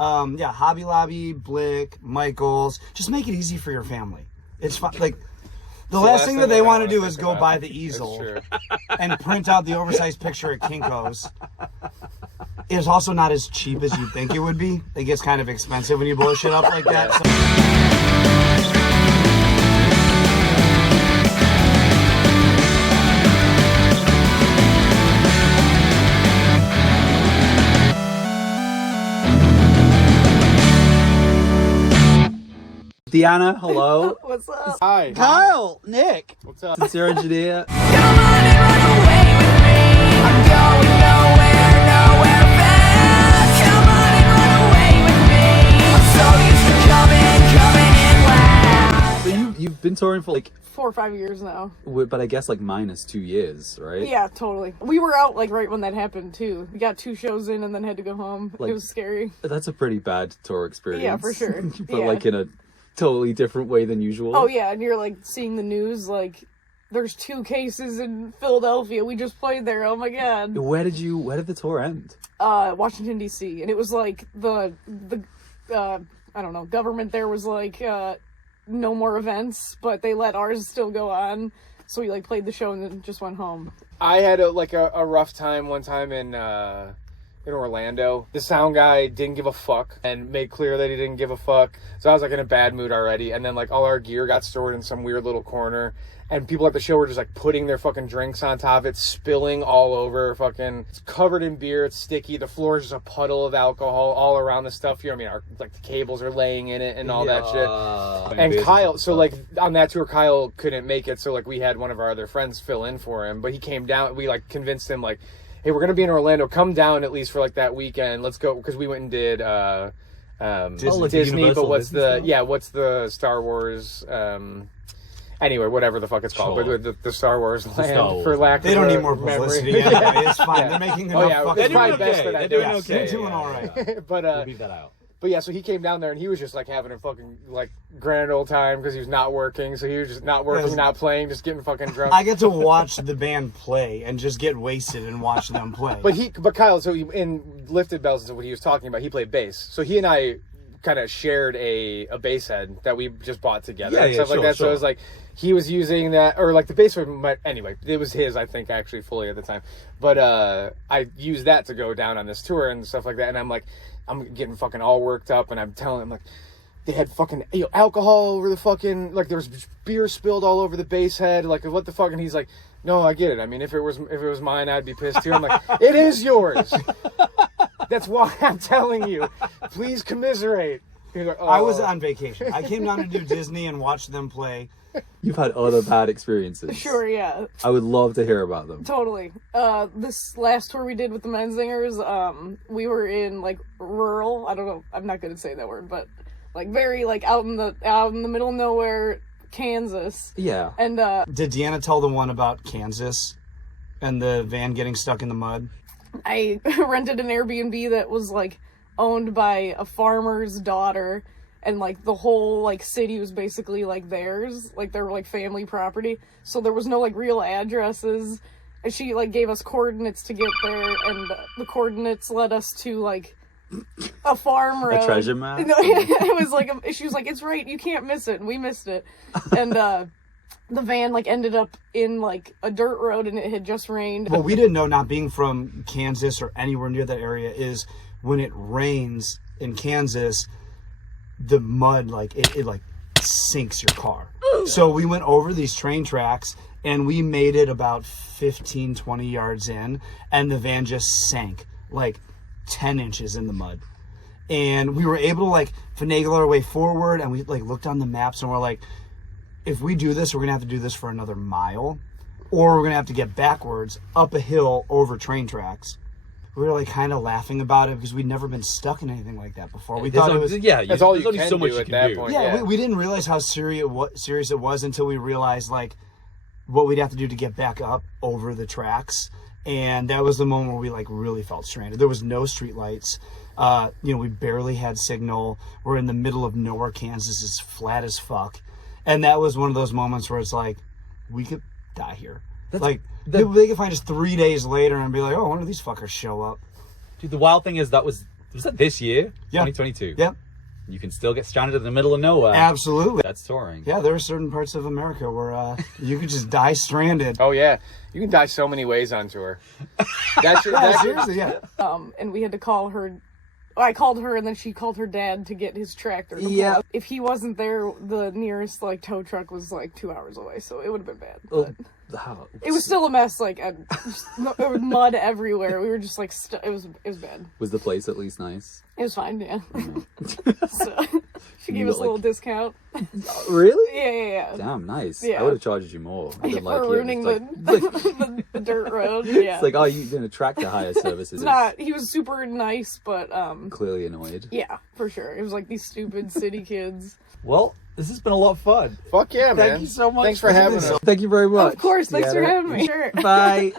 Yeah, Hobby Lobby, Blick, Michael's. Just make it easy for your family. It's fun. Like, the last thing that they want to do is go buy the easel and print out the oversized picture at Kinkos. It's also not as cheap as you'd think it would be. It gets kind of expensive when you blow shit up like that. Deanna, hello. What's up? Hi. Kyle, Nick. What's up? Sincere engineer. Come on and run away with me. I'm going nowhere fast. Come on and run away with me. I'm so used to coming in last. So you've been touring for like 4 or 5 years now. but I guess like minus 2 years, right? Yeah, totally. We were out like right when that happened too. We got 2 shows in and then had to go home. Like, it was scary. That's a pretty bad tour experience. Yeah, for sure. But Yeah. like in a totally different way than usual. Oh yeah, and you're like seeing the news like there's 2 cases in Philadelphia. We just played there. Oh my god. Where did the tour end? Washington D.C. and it was like the I don't know, government there was like no more events, but they let ours still go on. So we like played the show and then just went home. I had a rough time one time in Orlando. The sound guy didn't give a fuck and made clear that he didn't give a fuck. So I was like in a bad mood already. And then like all our gear got stored in some weird little corner. And people at the show were just like putting their fucking drinks on top of it, spilling all over. Fucking, it's covered in beer. It's sticky. The floor is just a puddle of alcohol all around the stuff. You know what I mean? Like the cables are laying in it and all that shit. And Kyle, so like on that tour, Kyle couldn't make it. So like we had one of our other friends fill in for him. But he came down. We like convinced him like, hey, we're gonna be in Orlando. Come down at least for like that weekend. Let's go, because we went and did Disney. But what's the Star Wars? Anyway, whatever the fuck it's called, but the Star Wars land, for lack of They don't need more memory. publicity anyway. It's fine. Yeah. They're making Oh enough yeah, fucking it's probably doing best okay. for that. They're doing Yes. okay. They're doing all right. But We'll leave that out. But yeah, so he came down there and he was just like having a fucking like grand old time because he was not working. So he was just not working, not playing, just getting fucking drunk. I get to watch the band play and just get wasted and watch them play. But Kyle, so in Lifted Bells is what he was talking about. He played bass, so he and I kind of shared a bass head that we just bought together and stuff like that. So it was like he was using that, or like the bass head. Anyway, it was his, I think, actually fully at the time. But I used that to go down on this tour and stuff like that. And I'm getting fucking all worked up, and I'm telling him like they had fucking alcohol over the fucking, like there was beer spilled all over the bass head, like what the fuck? And he's like, no, I get it. I mean, if it was mine, I'd be pissed too. I'm like, it is yours. That's why I'm telling you. Please commiserate. Like, oh. I was on vacation. I came down to do Disney and watch them play. You've had other bad experiences. Sure, yeah. I would love to hear about them. Totally. This last tour we did with the Menzingers, we were in like rural, I don't know, I'm not good at saying that word, but like very like out in the middle of nowhere, Kansas. Yeah. And Did Deanna tell the one about Kansas and the van getting stuck in the mud? I rented an Airbnb that was like owned by a farmer's daughter, and like the whole like city was basically like theirs, like their like family property. So there was no like real addresses. And she like gave us coordinates to get there, and the coordinates led us to like a farm road. A treasure map? No, it was like she was like, it's right, you can't miss it, and we missed it. And the van like ended up in like a dirt road, and it had just rained. What we didn't know, not being from Kansas or anywhere near that area, is when it rains in Kansas, the mud like it like sinks your car. So we went over these train tracks and we made it about 15-20 yards in, and the van just sank like 10 inches in the mud. And we were able to like finagle our way forward, and we like looked on the maps and we're like, if we do this, we're gonna have to do this for another mile, or we're gonna have to get backwards up a hill over train tracks. We were like kind of laughing about it because we'd never been stuck in anything like that before. We thought it was that's all you can do at that point. Yeah, we didn't realize how serious it was until we realized like what we'd have to do to get back up over the tracks. And that was the moment where we like really felt stranded. There was no street lights. We barely had signal. We're in the middle of nowhere, Kansas. It's flat as fuck. And that was one of those moments where it's like, we could die here. They could find us 3 days later and be like, oh, when do these fuckers show up? Dude, the wild thing is that was Was that this year? Yeah. 2022. Yep. You can still get stranded in the middle of nowhere. Absolutely. That's touring. Yeah, there are certain parts of America where you could just die stranded. Oh yeah, you can die so many ways on tour. That's your, Yeah, that's your, seriously, yeah. And we had to call her. I called her, and then she called her dad to get his tractor. To pull Yeah. up. If he wasn't there, the nearest like tow truck was like 2 hours away, so it would have been bad. Oh, But how- it was still a mess. Like there was mud everywhere. We were just like it was bad. Was the place at least nice? It was fine, yeah. So she gave You us a got, little like- discount. Really? Yeah. Damn, nice. Yeah. I would have charged you more. I'd been For yeah, ruining it's like, the dirt road. Yeah. it's like, oh, you doing a tractor hire services? It's not. He was super nice, but Clearly annoyed. yeah, for sure. It was like these stupid city kids. Well, this has been a lot of fun. fuck yeah, man. Thank you so much. Thanks for having us. Thank you very much. Of course, thanks for Yeah. having me. Sure. Bye.